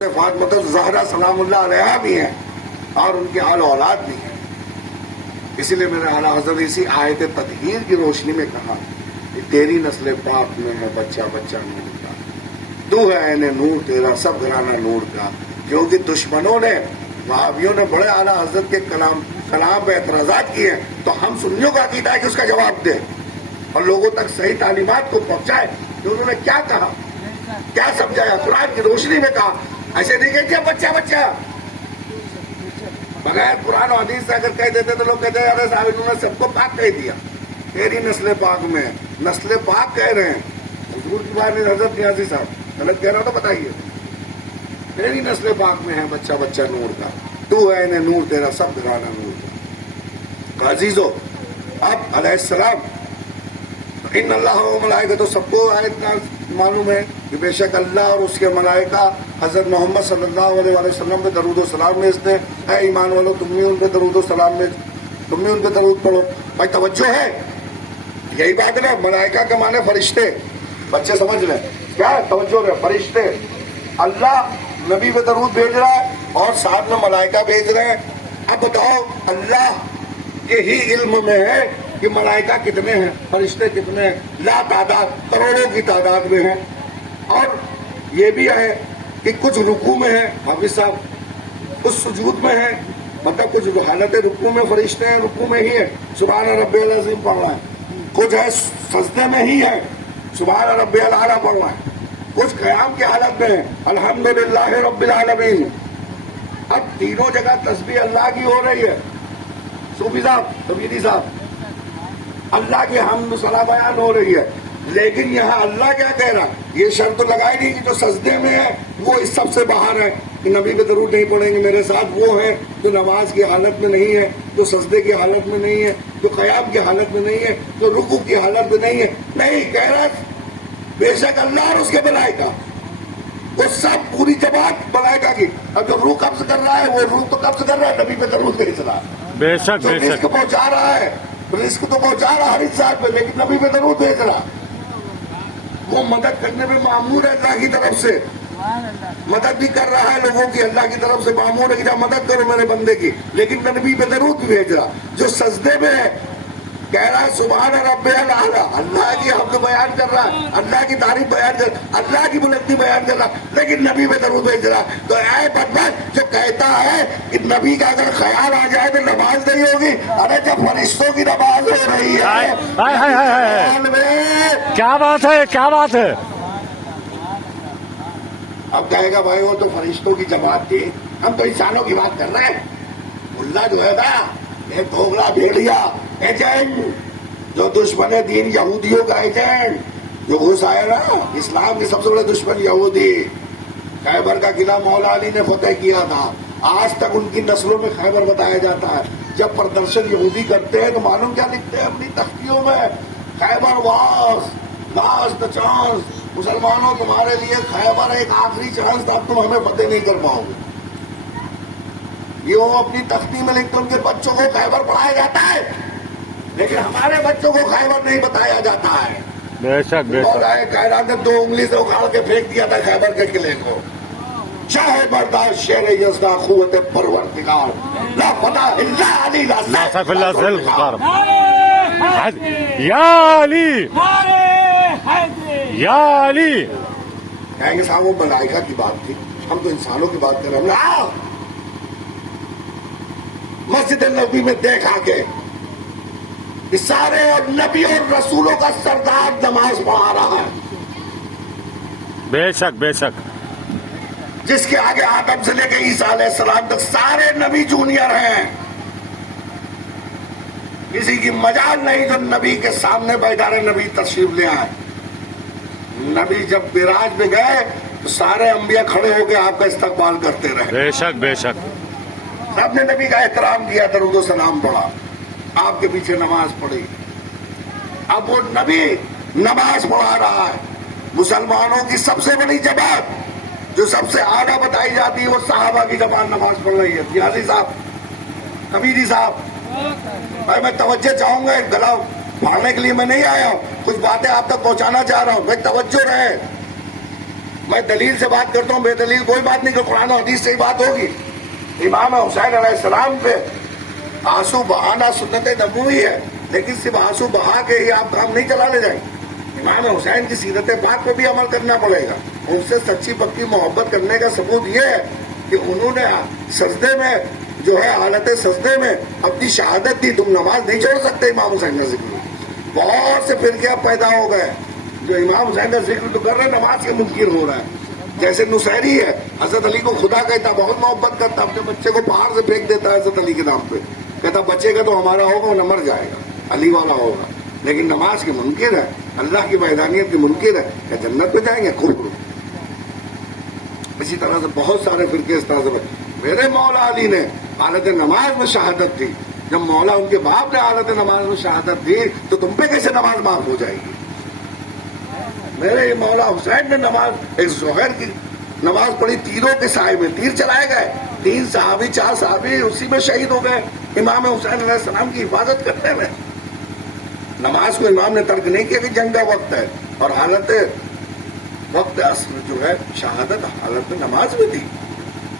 فاطمہ الزہرا سلام اللہ علیہا بھی ہیں اور ان کے آل اولاد بھی ہیں. اسی لیے میرے اعلیٰ حضرت اسی آیت تطہیر کی روشنی میں کہا کہ تیری نسل پاک میں ہے بچہ بچہ نور کا، تو ہے عین نور تیرا سب گھرانہ نور کا. کیونکہ دشمنوں نے وہابیوں نے بڑے اعلیٰ حضرت کے کلام پہ اعتراضات کیے ہیں، تو ہم سنیوں کا عقیدہ ہے کہ اس کا جواب دیں اور لوگوں تک صحیح تعلیمات کو پہنچائے کہ انہوں نے کیا کہا، کیا سمجھایا، قرآن کی روشنی میں کہا. ایسے نہیں کہ بچہ بچہ بغیر قرآن و حدیث سے اگر کہہ دیتے تو لوگ کہتے ہیں ارے صاحب انہوں نے سب کو پاک کہہ دیا. تیری نسل پاک میں ہے، نسل پاک کہہ رہے ہیں. حضور کی بات حضرت نیازی صاحب غلط کہہ رہا تو بتائیے. تیری نسل پاک میں ہے بچہ بچہ نور کا، تو ہے عین نور تیرا سب گھرانہ نور کا. عزیزو اب علیہ السلام ان اللہ و ملائکہ، سب کو آیت معلوم ہے کہ بے شک اللہ اور اس کے ملائکہ حضرت محمد صلی اللہ علیہ وسلم پہ درود و سلام بھیجتے ہیں. اے ایمان والو تم بھی ان پہ درود و سلام بھیج، تم بھی ان پہ درود پڑھو. بھائی توجہ ہے، یہی بات ہے نا. ملائکہ کے معنی فرشتے، بچے سمجھ لیں کیا ہے توجہ ہے. فرشتے، اللہ نبی پہ درود بھیج رہا ہے اور ساتھ میں ملائکہ بھیج رہے ہیں. اب بتاؤ اللہ کے ہی علم میں ہے کہ ملائکہ کتنے ہیں، فرشتے کتنے ہیں، لا تعداد کروڑوں کی تعداد میں ہیں. اور یہ بھی ہے کہ کچھ رکوع میں ہیں حافظ صاحب، کچھ سجود میں ہیں، مطلب کچھ حالت رکوع میں فرشتے ہیں، رکوع میں ہی ہے سبحان ربی العظیم پڑھ رہا ہے، کچھ ہے سجدے میں ہی ہے سبحان ربی الاعلیٰ پڑھ رہا ہے، کچھ قیام کی حالت میں ہے الحمدللہ رب العالمین. اب تینوں جگہ تسبیح اللہ کی ہو رہی ہے. صوفی صاحب، تبیدی صاحب، اللہ کی حمد و ثنا بیان ہو رہی ہے. لیکن یہاں اللہ کیا کہہ رہا، یہ شرط تو لگائی نہیں کہ جو سجدے میں ہے وہ اس سب سے باہر ہے کہ نبی پہ درود نہیں پڑھیں گے میرے ساتھ. وہ ہے جو نماز کی حالت میں نہیں ہے، جو سجدے کی حالت میں نہیں ہے، جو قیام کی حالت میں نہیں ہے، جو رکوع کی حالت میں نہیں ہے. نہیں کہہ رہا بے شک اللہ اور اس کے ملائکہ، وہ سب پوری جماعت ملائکہ کی. اب جو روح قبض کر رہا ہے وہ روح تو قبض کر رہا ہے، نبی پہ درود بھیج رہا ہے. بے شک جو بے رزق شک پہنچا رہا ہے، رزق تو پہنچا رہا ہر انسان پہ، لیکن نبی پہ درود بھیج رہا. وہ مدد کرنے میں معمور ہے اللہ کی طرف سے، مدد بھی کر رہا ہے لوگوں کی، اللہ کی طرف سے معمور ہے کہ جا مدد کرو میرے بندے کی، لیکن نبی پہ درود بھی بھیج رہا. جو سجدے میں ہے کہہ رہا ہے سبحان رب الاعلیٰ، اللہ کی حمد بیان کر رہا ہے، اللہ کی تعریف بیان کر رہا ہے، اللہ کی بلندی بیان کر رہا ہے، لیکن نبی پہ درود بھیج رہا. تو اے بدبخت جو کہتا ہے کہ نبی کا اگر خیال آ جائے تو نماز نہیں ہوگی، ارے جب فرشتوں کی نماز ہو رہی ہے خیال میں، کیا بات ہے، کیا بات ہے. اب کہے گا بھائی وہ تو فرشتوں کی جماعت تھی، ہم تو انسانوں کی بات کر رہے ہیں. اللہ جو ہے نا ایک ڈھوکلا بھیڑیا ایجنٹ، جو دشمن دین یہودیوں کا ایجنٹ جو گھس آئے نا، اسلام کے سب سے بڑے دشمن یہودی. خیبر کا قلعہ مولا علی نے فتح کیا تھا، آج تک ان کی نسلوں میں خیبر بتایا جاتا ہے. جب پردرشن یہودی کرتے ہیں تو معلوم کیا لکھتے ہیں اپنی تختیوں میں، خیبر واز لاسٹ چانس، مسلمانوں تمہارے لیے خیبر ایک آخری چانس تھا، تم ہمیں فتح نہیں کر پاؤ گے. یہ وہ اپنی تختی میں لکھ کر ان کے بچوں کو خیبر پڑھایا جاتا ہے، لیکن ہمارے بچوں کو خیبر نہیں بتایا جاتا ہے. بے شک بے شک. کائنات نے 2 انگلی سے اکھاڑ کے پھینک دیا تھا خیبر کے قلعے کو. چاہے برداشت شیر یزدہ قوت پروردگار، لا فتح الا علی لا ناصف اللہ سے الفقار. یا علی یا علی. کہیں گے صاحب وہ ملائکہ کی بات تھی، ہم تو انسانوں کی بات کر رہے ہیں. مسجد نبی میں دیکھا کہ سارے اور نبی اور رسولوں کا سردار نماز پڑھا رہا ہے. بے شک بے شک. جس کے آگے آدم سے لے کے عیسیٰ علیہ السلام تک سارے نبی جونیئر ہیں. کسی کی مجال نہیں جو نبی کے سامنے بیٹھا رہے، نبی تشریف لے آئے. نبی جب معراج میں گئے تو سارے انبیاء کھڑے ہو کے آپ کا استقبال کرتے رہے. بے شک بے شک. سب نے نبی کا احترام کیا، درود و سلام پڑھا، آپ کے پیچھے نماز پڑھی. اب وہ نبی نماز پڑھا رہا ہے. مسلمانوں کی سب سے بڑی جماعت جو سب سے اعلیٰ بتائی جاتی ہے وہ صحابہ کی جماعت نماز پڑھ رہی ہے. نیازی صاحب، کبیری صاحب، بھائی میں توجہ چاہوں گا، ایک گلا پھاڑنے کے لیے میں نہیں آیا ہوں، کچھ باتیں آپ تک پہنچانا چاہ رہا ہوں، بھائی توجہ رہے. میں دلیل سے بات کرتا ہوں، بے دلیل کوئی بات نہیں کہ قرآن و حدیث سے ہی بات ہوگی. امام حسین علیہ السلام پہ آنسو بہانا سنت نبوی ہے، لیکن صرف آنسو بہا کے ہی آپ کام نہیں چلا لے جائیں. امام حسین کی سیرت پاک پہ بھی عمل کرنا پڑے گا. ان سے سچی پکی محبت کرنے کا ثبوت یہ ہے کہ انہوں نے سجدے میں جو ہے حالت سجدے میں اپنی شہادت دی. تم نماز نہیں چھوڑ سکتے امام حسین کا ذکر. بہت سے فرقے پیدا ہو گئے جو امام حسین کا ذکر تو کر رہے ہیں، نماز کے منکر ہو رہا ہے. جیسے نصیری ہے، حضرت علی کو خدا کہتا، بہت محبت کرتا، اپنے بچے کو پہاڑ سے پھینک دیتا ہے حضرت علی کے نام پہ، کہتا بچے کا تو ہمارا ہوگا، وہ نہ مر جائے گا، علی والا ہوگا. لیکن نماز کے منکر ہے، اللہ کی وحدانیت کے منکر ہے، کیا جنت پہ جائیں گے؟ کفر. اسی طرح سے بہت سارے فرقے اس طرح سے. میرے مولا علی نے حالت نماز میں شہادت دی. جب مولا ان کے باپ نے حالت نماز میں شہادت دی تو تم پہ کیسے نماز معاف ہو جائے گی؟ میرے مولا حسین نے نماز ایک ظہر کی نماز پڑھی، تیروں کے سائے میں تیر چلائے گئے، 3 صحابی 4 صحابی اسی میں شہید ہو گئے امام حسین علیہ السلام کی حفاظت کرنے میں. نماز کو امام نے ترک نہیں کیا کہ جنگ کا وقت ہے، اور حالت وقت اصل جو ہے شہادت حالت نماز میں تھی.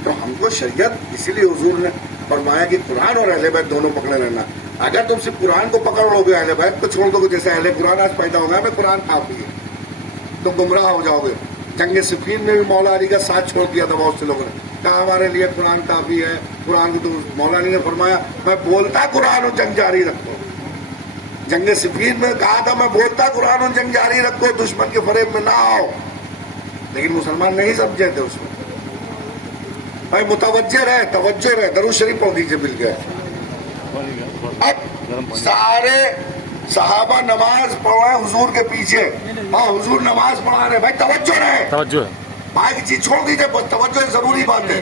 تو ہم کو شریعت اسی لیے حضور نے فرمایا کہ قرآن اور اہل بیت دونوں پکڑے رہنا. اگر تم صرف قرآن کو پکڑ لو گے، اہل بیت کو چھوڑ دو گے، جیسے اہل قرآن آج پیدا ہوگا میں قرآن کافی ہے، تو گمراہ ہو جاؤ گے. جنگ صفین میں بھی مولا علی کا ساتھ چھوڑ دیا تھا بہت سے لوگوں نے، کہا ہمارے لیے قرآن کافی ہے. قرآن کو تو مولا علی نے فرمایا میں بولتا قرآن ہوں، جنگ جاری رکھو. جنگ صفین میں کہا تھا میں بولتا قرآن ہوں، جنگ جاری رکھو، دشمن کے فریب میں نہ آؤ. لیکن مسلمان نہیں سمجھے تھے اس میں. بھائی متوجہ رہے، توجہ رہے، درود شریف پڑھ دیجیے مل گئے. اب سارے صحابہ نماز پڑھ رہے ہیں حضور کے پیچھے، اور حضور نماز پڑھا رہے. بھائی توجہ رہے، توجہ. باقی چیز چھوڑ دیجیے، توجہ ضروری بات ہے.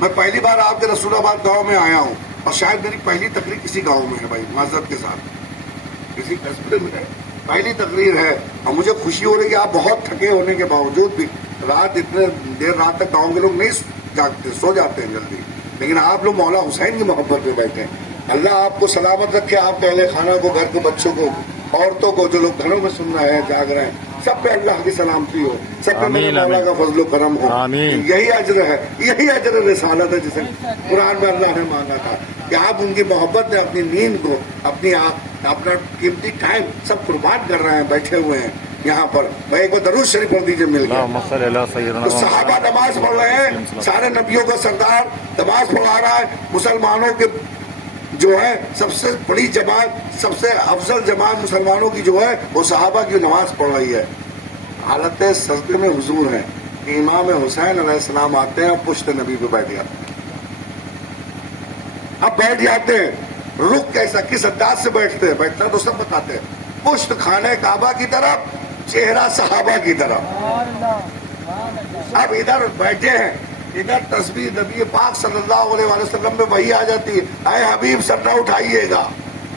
میں پہلی بار آپ کے رسول آباد گاؤں میں آیا ہوں، اور شاید میری پہلی تقریر کسی گاؤں میں ہے. بھائی معذرت کے ساتھ کسی قصبے میں پہلی تقریر ہے، اور مجھے خوشی ہو رہی ہے کہ آپ بہت تھکے ہونے کے باوجود بھی رات اتنے دیر رات تک گاؤں کے لوگ نہیں جاگتے، سو جاتے ہیں جلدی، لیکن آپ لوگ مولا حسین کی محبت میں بیٹھے ہیں. اللہ آپ کو سلامت رکھے، آپ کے اہل خانہ کو، گھر کے بچوں کو، عورتوں کو، جو لوگ گھروں میں سن رہے ہیں جاگ رہے ہیں، سب پہ اللہ کی سلامتی ہو، سب پہ میرے مولا کا فضل و کرم ہو. یہی اجر ہے، یہی اجر رسالت ہے جسے قرآن میں اللہ نے مانگا تھا کہ آپ ان کی محبت میں اپنی نیند کو، اپنا قیمتی ٹائم سب قربان کر رہے ہیں، بیٹھے ہوئے ہیں یہاں پر. میں ایک بار درود شریف پڑھ دیجیے مل گیا. تو صحابہ نماز پڑھ رہے ہیں، سارے نبیوں کا سردار نماز پڑھا رہا ہے. مسلمانوں کے جو ہے سب سے بڑی جماعت، سب سے افضل جماعت مسلمانوں کی جو ہے وہ صحابہ کی نماز پڑھ رہی ہے. حالت سجدے میں حضور ہے کہ امام حسین علیہ السلام آتے ہیں اور پشت نبی پہ بیٹھ جاتے ہیں. اب بیٹھ جاتے ہیں، رخ کیسا، کس انداز سے بیٹھتے ہیں، بیٹھنا تو سب بتاتے ہیں. پشت خانہ کعبہ کی طرف، چہرہ صحابہ کی طرف. اب ادھر بیٹھے ہیں، ادھر تسبیح نبی پاک صلی اللہ علیہ وسلم میں وہی آ جاتی ہے، اے حبیب سر نہ اٹھائیے گا،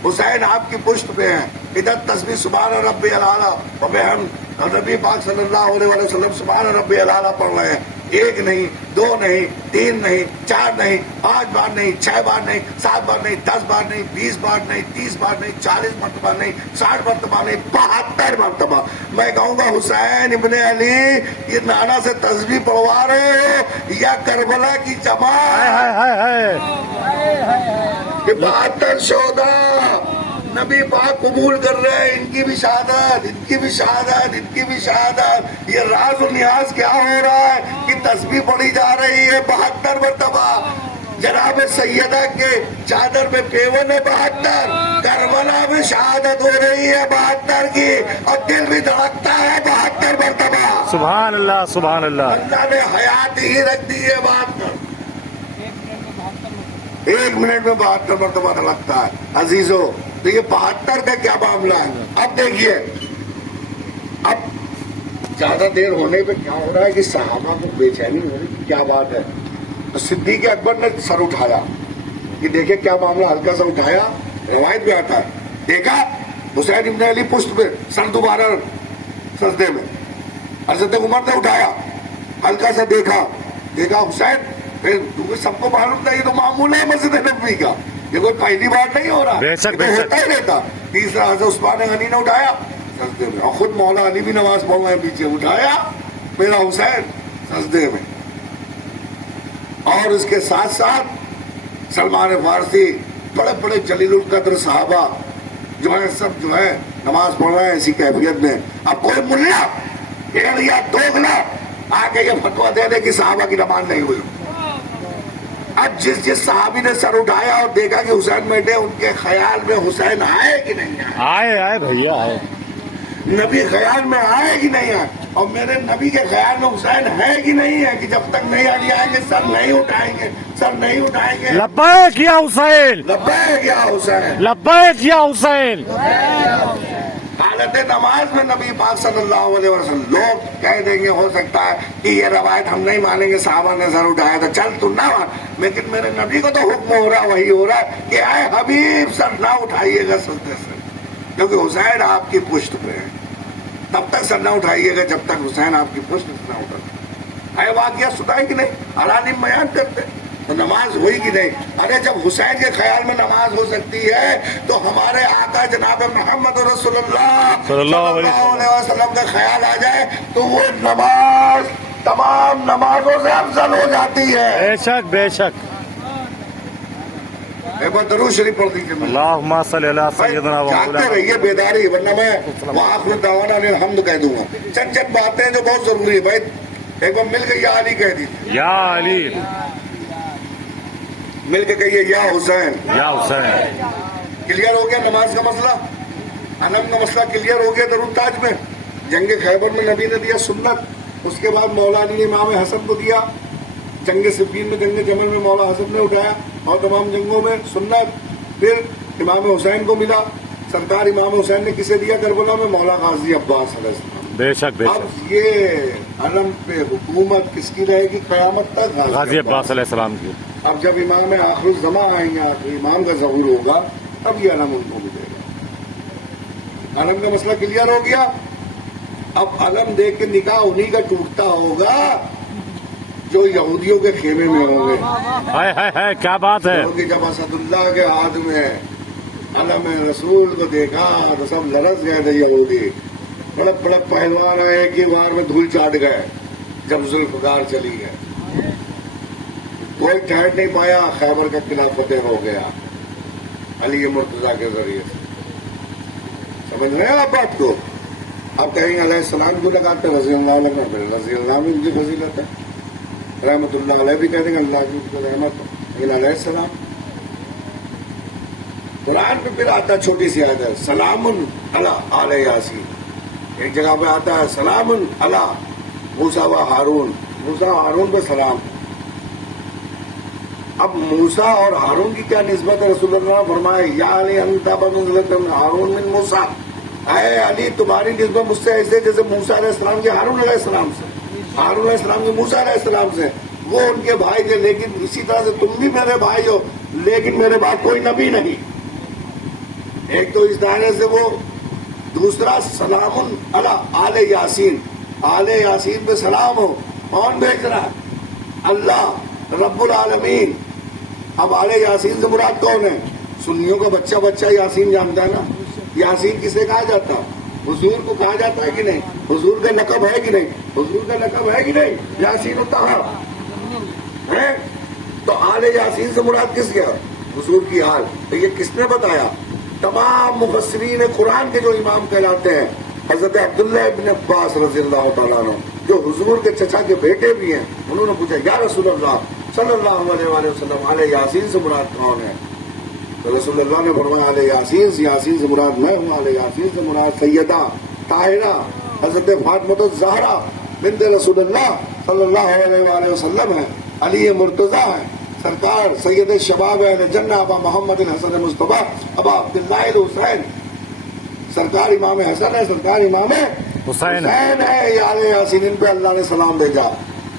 حسین آپ کی پشت پہ ہیں. ادھر تسبیح سبحان ربی الاعلیٰ و بحمد، نبی پاک صلی اللہ علیہ وسلم سبحان ربی الاعلیٰ پڑھ رہے ہیں. 1 نہیں، 2 نہیں، 3 نہیں، 4 نہیں، 5 بار نہیں، 6 بار نہیں، 7 بار نہیں، 10 بار نہیں، 20 بار نہیں، 30 بار نہیں، 40 مرتبہ نہیں، 60 مرتبہ نہیں، 72 مرتبہ. میں کہوں گا حسین ابن علی یہ نانا سے تسبیح پڑھوا رہے ہو یا کربلا کی جماعت؟ یہ 72 شہداء نبی پاک قبول کر رہے ہیں، ان کی بھی شہادت، ان کی بھی شہادت، ان کی بھی شہادت. یہ راز و نیاز کیا ہو رہا ہے کہ تسبیح پڑھی جا رہی ہے 72 مرتبہ. جناب سیدہ کے چادر میں پیون ہے 72، کربلا میں شہادت ہو رہی ہے 72 کی، اور دل بھی دھڑکتا ہے 72 مرتبہ. سبحان اللہ، سبحان اللہ. اللہ نے حیات ہی رکھ دی ہے 72. 1 منٹ میں 72 مرتبہ دھڑکتا ہے. عزیزو تو یہ 72 کا کیا معاملہ ہے؟ اب دیکھیے، اب زیادہ دیر ہونے پہ کیا ہو رہا ہے کہ صحابہ کو بے چینی ہو رہی ہے. کیا بات ہے؟ تو صدیق اکبر نے سر اٹھایا کہ دیکھیں کیا معاملہ، ہلکا سا اٹھایا، روایت میں آتا ہے. دیکھا حسین ابن علی پشت پہ، سر دوبارہ سجدے میں. حضرت عمر نے اٹھایا، ہلکا سا دیکھا حسین. پھر سب کو معلوم تھا یہ تو معمول ہے مسجد نبوی کا، یہ کوئی پہلی بار نہیں ہو رہا، بے شک، بے شک. ہوتا ہی رہتا. تیسرا حضرت عثمان غنی نے اٹھایا سجدے میں، اور خود مولا علی بھی نماز پڑھ رہے ہیں پیچھے، اٹھایا मेरा हुसैन सजदे में। और इसके साथ साथ सलमान फारसी, बड़े बड़े जलीलुल कद्र साहबा जो है, सब जो है नमाज पढ़ रहे हैं इसी कैफियत में। अब कोई मुल्ला या दोगला आके ये फतवा दे दे कि साहबा की नमाज नहीं हुई। अब जिस साहबी ने सर उठाया और देखा कि हुसैन बैठे, उनके ख्याल में हुसैन आए कि नहीं आए? आए भैया आए। नबी ख्याल में आए कि नहीं आए? और मेरे नबी के ख्याल में हुसैन है कि नहीं है? कि जब तक नहीं आगे आएंगे सर नहीं उठाएंगे, सर नहीं उठाएंगे। लब्बैक या हुसैन, लब्बैक या हुसैन, लब्बैक या हुसैन। हालत नमाज में नबी पाक सल्लल्लाहु अलैहि वसल्लम, लोग कह देंगे हो सकता है कि ये रवायत हम नहीं मानेंगे, साहबा ने सर उठाया तो चल तू ना मान, लेकिन मेरे नबी को तो हुक्म हो रहा, वही हो रहा है कि आए हबीब सर ना उठाइएगा सजदे से, क्योंकि हुसैन आपकी पुष्ट पे है। तब तक सर ना उठाइएगा जब तक हुसैन आपकी पुष्ट से ना उठा। है वाकया सुना है कि नहीं? अलानिम बयान करते। तो नमाज हुई कि नहीं? अरे जब हुसैन के ख्याल में नमाज हो सकती है तो हमारे आका जनाब मोहम्मद रसूलुल्लाह सल्लल्लाहु अलैहि वसल्लम का ख्याल आ जाए तो वो नमाज तमाम नमाजों से अफजल हो जाती है। बेशक बेशक। एक बार दरूद शरीफ पढ़ दीजिए। अल्लाहुम्मा सल्ली अला सय्यिदना व जागते रहिए, बेदारी, वरना मैं आखिर दावाना हमद कह दूंगा। चंद बातें जो बहुत जरूरी है भाई, एक बार मिल के या अली कह दीजिए। या अली, मिल के कहिए या हुसैन। या हुसैन। क्लियर हो गया नमाज का मसला, अनम का मसला क्लियर हो गया। दरूद ताज में जंग खैबर में नबी ने दिया सुन्नत, उसके बाद मौला अली ने इमाम हसन को दिया, जंग सिफ़ीन में, जंग जमल में मौला हसन ने उठाया और तमाम जंगों में सुन्नत। फिर इमाम हुसैन को मिला, सरकार इमाम हुसैन ने किसे दिया? करबला में मौला गाजी अब्बास अलैहिस्सलाम। बेशक बेशक। अब ये अलम पे हुकूमत किसकी रहेगी क़यामत तक? गाजी अब्बास अलैहिस्सलाम की। अब जब इमाम आखिर ज़मा आएंगे, इमाम का ज़हूर होगा, तब ये अलम उनको मिलेगा। अलम का मसला क्लियर हो गया। अब अलम देख के निकाह उन्हीं का टूटता होगा जो यहूदियों के खेमे में होंगे। है क्या बात है। क्योंकि जब असदुल्लाह के हाथ में अलम रसूल को देखा तो सब लरस गए थे यहूदी। बड़क बड़क पहलवान आए एक ही बार में धूल चाट गए जब जुल्फ़कार चली गए। कोई ठहर नहीं पाया, खैबर का किला फतेह हो गया अली मुर्तजा के जरिए से। समझ रहे हैं आप बात को? आप कहेंगे अलैहिस्सलाम को लगाते, रज़ियल्लाहु अन्हु, रज़ियल्लाहु अन्हु की फजीलत है, रहमतुल्लाह अलैह भी कह देंगे, अल्लाह की रहमत, लेकिन अलैहिस्सलाम कुरान में फिर आता छोटी सी आयत है सलामुन अला आले यासीन। एक जगह पे आता है सलामुन अला मूसा व हारून, मूसा और हारून को सलाम। अब मूसा और हारून की क्या निस्बत है? रसूलुल्लाह ने फरमाया या अली अंता बनुज़लतुन हारून मिन मूसा, ऐ अली तुम्हारी निस्बत मुझसे ऐसे जैसे मूसा अलैहिस्सलाम के हारून अलैहिस्सलाम से, हारून अलैहिस्सलाम के मूसा अलैहिस्सलाम से। वो उनके भाई थे, लेकिन इसी तरह से तुम भी मेरे भाई हो, लेकिन मेरे बाद कोई नबी नहीं। एक तो इस दायरे से वो, दूसरा सलामुन अला आले यासीन, आले यासीन पे सलाम हो। कौन भेज रहा है? अल्लाह रब्बुल आलमीन। अब आले यासीन से मुराद कौन है? सुन्नियों का बच्चा बच्चा यासीन जानता है ना। यासीन किसे कहा जाता है? हुजूर को कहा जाता है कि नहीं? हुजूर का लक़ब है कि नहीं? हुजूर का लक़ब है कि नहीं? यासीन उतार है। तो आले यासीन से मुराद किस गया? हुजूर की हाल। तो ये किसने बताया? तमाम मुफस्सिरीन कुरान के जो इमाम कहलाते हैं, हजरत अब्दुल्लाह इब्न अब्बास रज़ियल्लाहु तआला अन्हु, जो हुजूर के चचा के बेटे भी हैं, उन्होंने पूछा या रसूलल्लाह सल्लल्लाहु अलैहि वसल्लम आले यासीन से मुराद कौन है? तो रसूलुल्लाह ने फरमाया आले यासीन से मुराद मैं हूँ, आले यासीन से मुराद सैयदा ताहिरा हजरत फातिमा ज़हरा बिन्त रसूलुल्लाह सल्लल्लाहु अलैहि वसल्लम है, अली मुर्तज़ा है, सरकार सैयद शबाब अहले जन्नह अबा मोहम्मद हसन मुस्तफा अबा अब्दुल्लाह हुसैन, सरकार इमाम हसन है, सरकार इमाम हुसैन है। आले यासीन पे अल्लाह ने सलाम भेजा।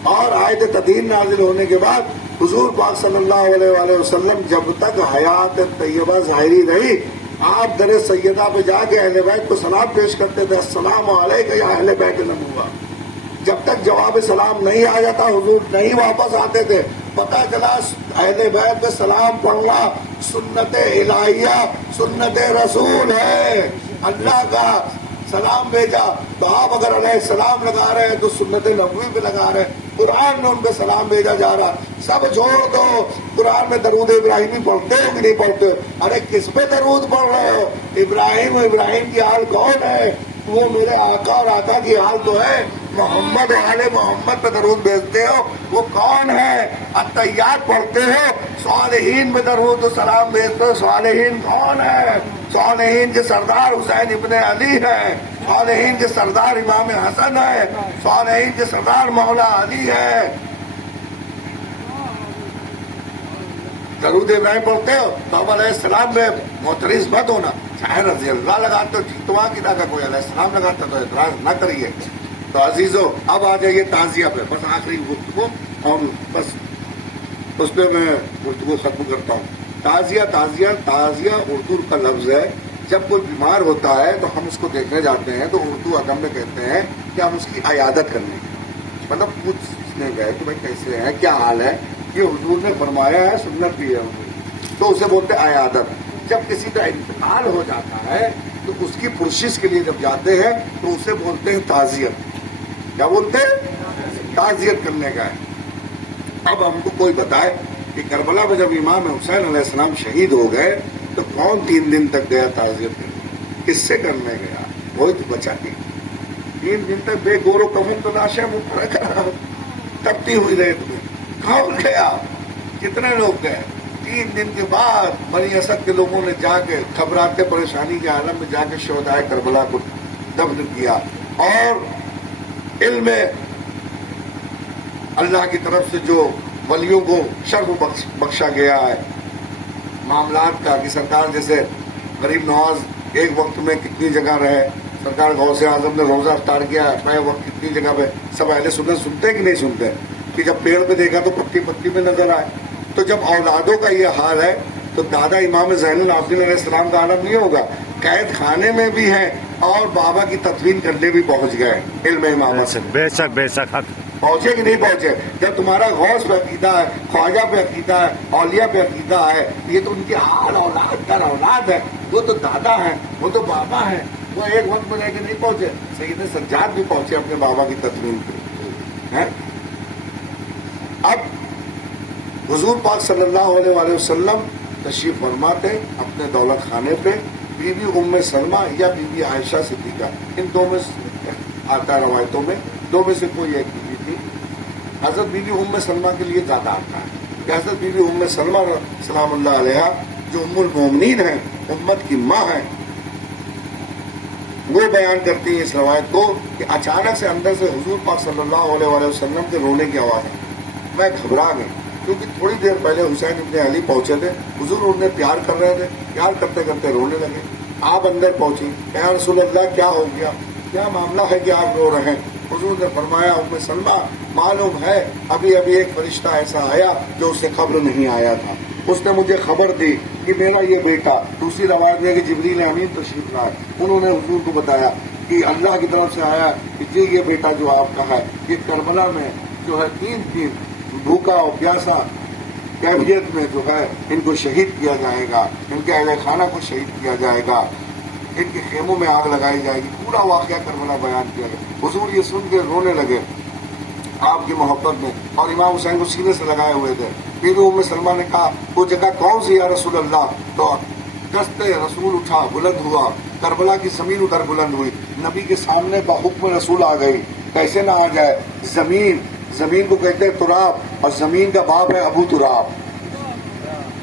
और आयत तदीन नाजिल होने के बाद हुजूर पाक सल्लल्लाहु अलैहि वसल्लम जब तक हयात तैयबा ज़ाहिरी रही, आप दर सैयदा पे जाके अहले बैत को सलाम पेश करते थे, अस्सलाम अलैका या अहले बैत नबुव्वा। जब तक जवाब सलाम नहीं आ जाता हुजूर नहीं वापस आते थे। पता चला अहले बैत पे सलाम पढ़ना सुन्नत इलाहिया, सुन्नत रसूल है। अल्लाह का सलाम भेजा, तो आप अगर अलैहि सलाम लगा रहे हैं तो सुन्नत नबवी पे लगा रहे हैं, कुरान में उन पे सलाम भेजा जा रहा। सब छोड़ दो, कुरान में दरूद इब्राहिमी पढ़ते हो कि नहीं पढ़ते हो? अरे किस पे दरूद पढ़ रहे हो? इब्राहिम की हाल कौन है? वो मेरे आका और आका की हाल तो है मोहम्मद वाले मोहम्मद पे दरूद भेजते हो, वो कौन है? अत्तहियात पढ़ते हो, सालेहीन पे दरूद तो सलाम भेजते हो, सालेहीन कौन है? सालेहीन के सरदार हुसैन इब्ने अली है, सालेहीन के सरदार इमाम हसन है, सालेहीन के सरदार मौला अली है। दरूद इब्राहिम पढ़ते हो तो अब अलैहिस्सलाम में मोतरिज मत होना, चाहे रज़ी अल्लाह लगाते हो, जितवा की का कोई अलैहिस्सलाम लगाता तो एतराज न करिए। तो अजीजों, अब आ जाइए ताज़िया पे, बस आखिरी गुफ्तगू और बस उस पर मैं गुफ्तगू खत्म करता हूँ। ताज़िया उर्दू का लफ्ज़ है। जब कोई बीमार होता है तो हम उसको देखने जाते हैं, तो उर्दू अदब में कहते हैं कि हम उसकी अयादत करने, मतलब पूछने गए कि भाई कैसे है, क्या हाल है, ये हुजूर ने फरमाया है, सुन्नत भी है, तो उसे बोलते हैं अयादत। जब किसी का इंतकाल हो जाता है तो उसकी पुरशिश के लिए जब जाते हैं तो उसे बोलते हैं ताज़ियत। क्या बोलते हैं? ताज़ियत करने का है। अब हमको कोई बताए कि करबला में जब इमाम हुसैन अलैहिस्सलाम शहीद हो गए तो कौन 3 दिन तक गया ताज़ियत करने? किससे करने गया? कोई तो बचा नहीं। 3 दिन तक बेगोरो कमून तो लाशें मुँह तपती हुई रेत में कौन गया? कितने लोग गए? 3 दिन के बाद बनी असद के लोगों ने जाके घबराते परेशानी के आलम में जाके शोहदाए करबला को दफन किया। और इल्म अल्लाह की तरफ से जो वलियों को शर्फ बख्शा गया है मामलात का, कि सरकार जैसे गरीब नवाज एक वक्त में कितनी जगह रहे, सरकार गौसे आजम ने रोजा अफ्तार किया, मैं वक्त कितनी जगह पे, सब अहले सुन्नत सुनते कि नहीं सुनते? कि जब पेड़ पे देखा तो पत्ती पत्ती में नजर आए। तो जब औलादों का ये हाल है तो दादा इमाम ज़ैनुल आबिदीन अलैहिस्सलाम का आलम नहीं होगा? कैद खाने में भी है और बाबा की तदफीन करने भी पहुंच गए इल्म इमामत से। बेशक बेशक हक पहुंचे कि नहीं पहुंचे? जब तुम्हारा गौस पे अकीदा है, ख्वाजा पे अकीदा है, औलिया पे अकीदा है, ये तो उनके हाल औलाद दर औलाद है, वो तो दादा है, वो तो बाबा है, वो एक वक्त में लेके नहीं पहुंचे। सैयद सज्जाद भी पहुंचे अपने बाबा की तदफीन पे हैं। अब हुजूर पाक सल्लल्लाहु अलैहि वसल्लम तशरीफ फरमाते अपने दौलत खाने पे, बीवी उम्मे सलमा या बीवी आयशा सिद्दीका, इन दो में आता रवायतों में, दो में से कोई एक बीवी थी। हजरत बीवी उम्मे सलमा के लिए ज्यादा आता है कि हजरत बीवी उम्मे सलमा सलामुल्लाह अलैहा जो उम्मुल मोमिनीन है, उम्मत की माँ है, वो बयान करती है इस रवायत को कि अचानक से अंदर से हुजूर पाक सल्लल्लाहु अलैहि वसल्लम के रोने की आवाज़ आई। मैं घबरा गई क्योंकि थोड़ी देर पहले हुसैन इब्ने अली पहुंचे थे, हुजूर उन्हें प्यार कर रहे थे, प्यार करते करते रोने लगे। आप अंदर पहुंची, या रसूल अल्लाह क्या हो गया, क्या मामला है कि आप रो रहे हैं? हुजूर ने फरमाया, उम्मे सलमा मालूम है अभी अभी एक फरिश्ता ऐसा आया जो उससे खबर नहीं आया था, उसने मुझे खबर दी कि मेरा ये बेटा, दूसरी रवायत है कि जिब्रील अमीन तशरीफ लाए, उन्होंने हुजूर को बताया कि अल्लाह की तरफ से आया कि जी ये बेटा जो आपका है ये करबला में जो है 3 दिन भूखा और प्यासा कैफियत में जो है इनको शहीद किया जाएगा, इनके अहले खाना को शहीद किया जाएगा, इनके खेमों में आग लगाई जाएगी। पूरा वाकया करबला बयान किया गया। हुजूर ये सुन के रोने लगे आपकी मोहब्बत में, और इमाम हुसैन को सीने से लगाए हुए थे। बीवी उम्मे सलमा ने कहा वो जगह कौन सी या रसूल अल्लाह? तो दस्ते रसूल उठा, बुलंद हुआ, करबला की जमीन उधर बुलंद हुई, नबी के सामने बहुक्म रसूल आ गई। कैसे ना आ जाए? जमीन को कहते हैं तुराब, और जमीन का बाप है अबू तुराब,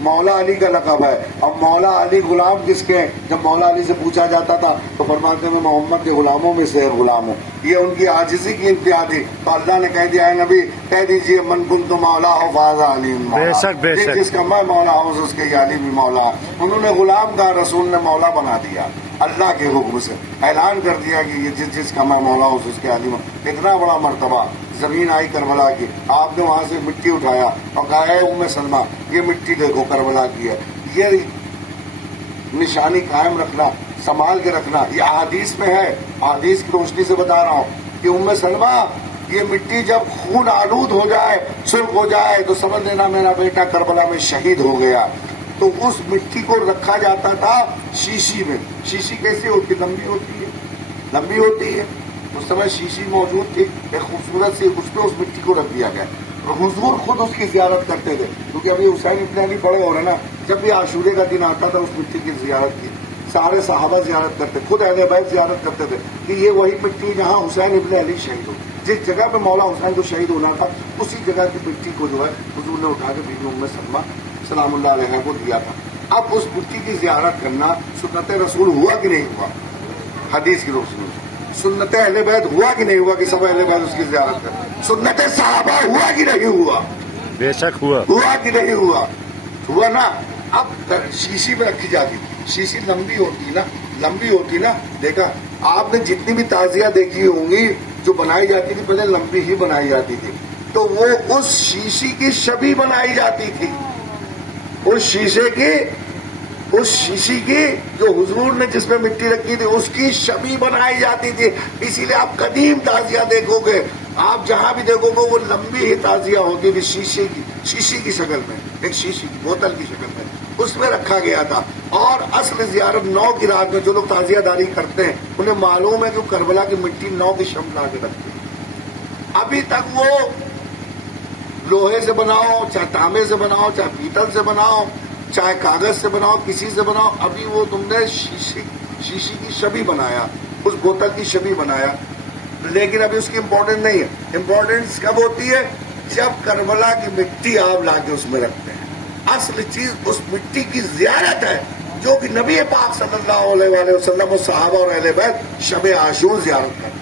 मौला अली का लक़ब है। अब मौला अली गुलाम किसके हैं? जब मौला अली से पूछा जाता था तो फरमाते हैं मोहम्मद के गुलामों में से गुलाम हूँ। ये उनकी आजिज़ी की इंतहा थी, तो अल्लाह ने कह दिया है नबी कह दीजिए मन कुन्तु मौला हो फाज़ा अली मौला, बेशक बेशक जिसका मैं मौला हूँ उसके ये अली भी मौला। उन्होंने गुलाम का रसूल ने मौला बना दिया, अल्लाह के हुक्म से ऐलान कर दिया कि ये जिसका मैं मौला हूँ उसके अली। इतना बड़ा मर्तबा जमीन आई करबला की, आपने वहां से मिट्टी उठाया और कहा है उम्मे सलमा ये मिट्टी देखो करबला की है, ये निशानी कायम रखना, संभाल के रखना। ये अहादीस में है, अहादीस की रोशनी से बता रहा हूँ कि उम्मे सलमा ये मिट्टी जब खून आलूद हो जाए, सुर्ख हो जाए, तो समझ लेना मेरा बेटा करबला में शहीद हो गया। तो उस मिट्टी को रखा जाता था शीशी में। शीशी कैसी होती? लंबी होती है, लंबी होती है। उस समय शीशी मौजूद थी, एक खूबसूरत सी, उस पर उस मिट्टी को रख दिया गया और हुजूर खुद उसकी जियारत करते थे, क्योंकि अभी हुसैन इब्न अली बड़े हो रहे ना, जब भी आशूरे का दिन आता था उस मिट्टी की जियारत की, सारे सहाबा जियारत करते, खुद अहले बैत जियारत करते थे कि ये वही मिट्टी जहाँ हुसैन इब्न अली शहीद हो, जिस जगह पे मौला हुसैन को शहीद होना था उसी जगह की मिट्टी को जो है हुजूर ने उठा के बीबी उम्मे सलमा सलामुल्लाह अलैहा को दिया था। अब उस मिट्टी की जियारत करना सुन्नत रसूल हुआ कि नहीं हुआ? हदीस की रोशनी में सुन्नत अहले बैत हुआ कि नहीं हुआ कि सब अहले बैत उसकी जियारत कर? सुन्नत सहाबा हुआ कि नहीं हुआ? बेशक हुआ। हुआ कि नहीं हुआ? हुआ ना। अब शीशी में रखी जाती थी, शीशी लंबी होती ना, देखा आपने जितनी भी ताजिया देखी होंगी जो बनाई जाती थी पहले लंबी ही बनाई जाती थी, तो वो उस शीशी की छवि बनाई जाती थी, उस शीशी की जो हुजूर ने जिसमें मिट्टी रखी थी उसकी छवि बनाई जाती थी। इसीलिए आप कदीम ताजिया देखोगे, आप जहां भी देखोगे वो लंबी ही ताजिया होती थी, शीशी की शक्ल में, एक शीशी की बोतल की शक्ल में उसमें रखा गया था। और असल ज़ियारत 9 की रात में जो लोग ताजियादारी करते हैं उन्हें मालूम है कि करबला की मिट्टी 9 की शम ला के रखते हैं। अभी तक वो लोहे से बनाओ, चाहे तांबे से बनाओ, चाहे पीतल से बनाओ, चाहे कागज से बनाओ, किसी से बनाओ, अभी वो तुमने शीशी की छवि बनाया, उस बोतल की छवि बनाया, लेकिन अभी उसकी इम्पोर्टेंस नहीं है। इम्पोर्टेंस कब होती है? जब करबला की मिट्टी आप लाके उसमें रखते हैं। असल चीज उस मिट्टी की ज़ियारत है जो कि नबी पाक सल्लल्लाहु अलैहि वसल्लम और सहाबा और अहले बैत शब आशूर ज़ियारत करते हैं।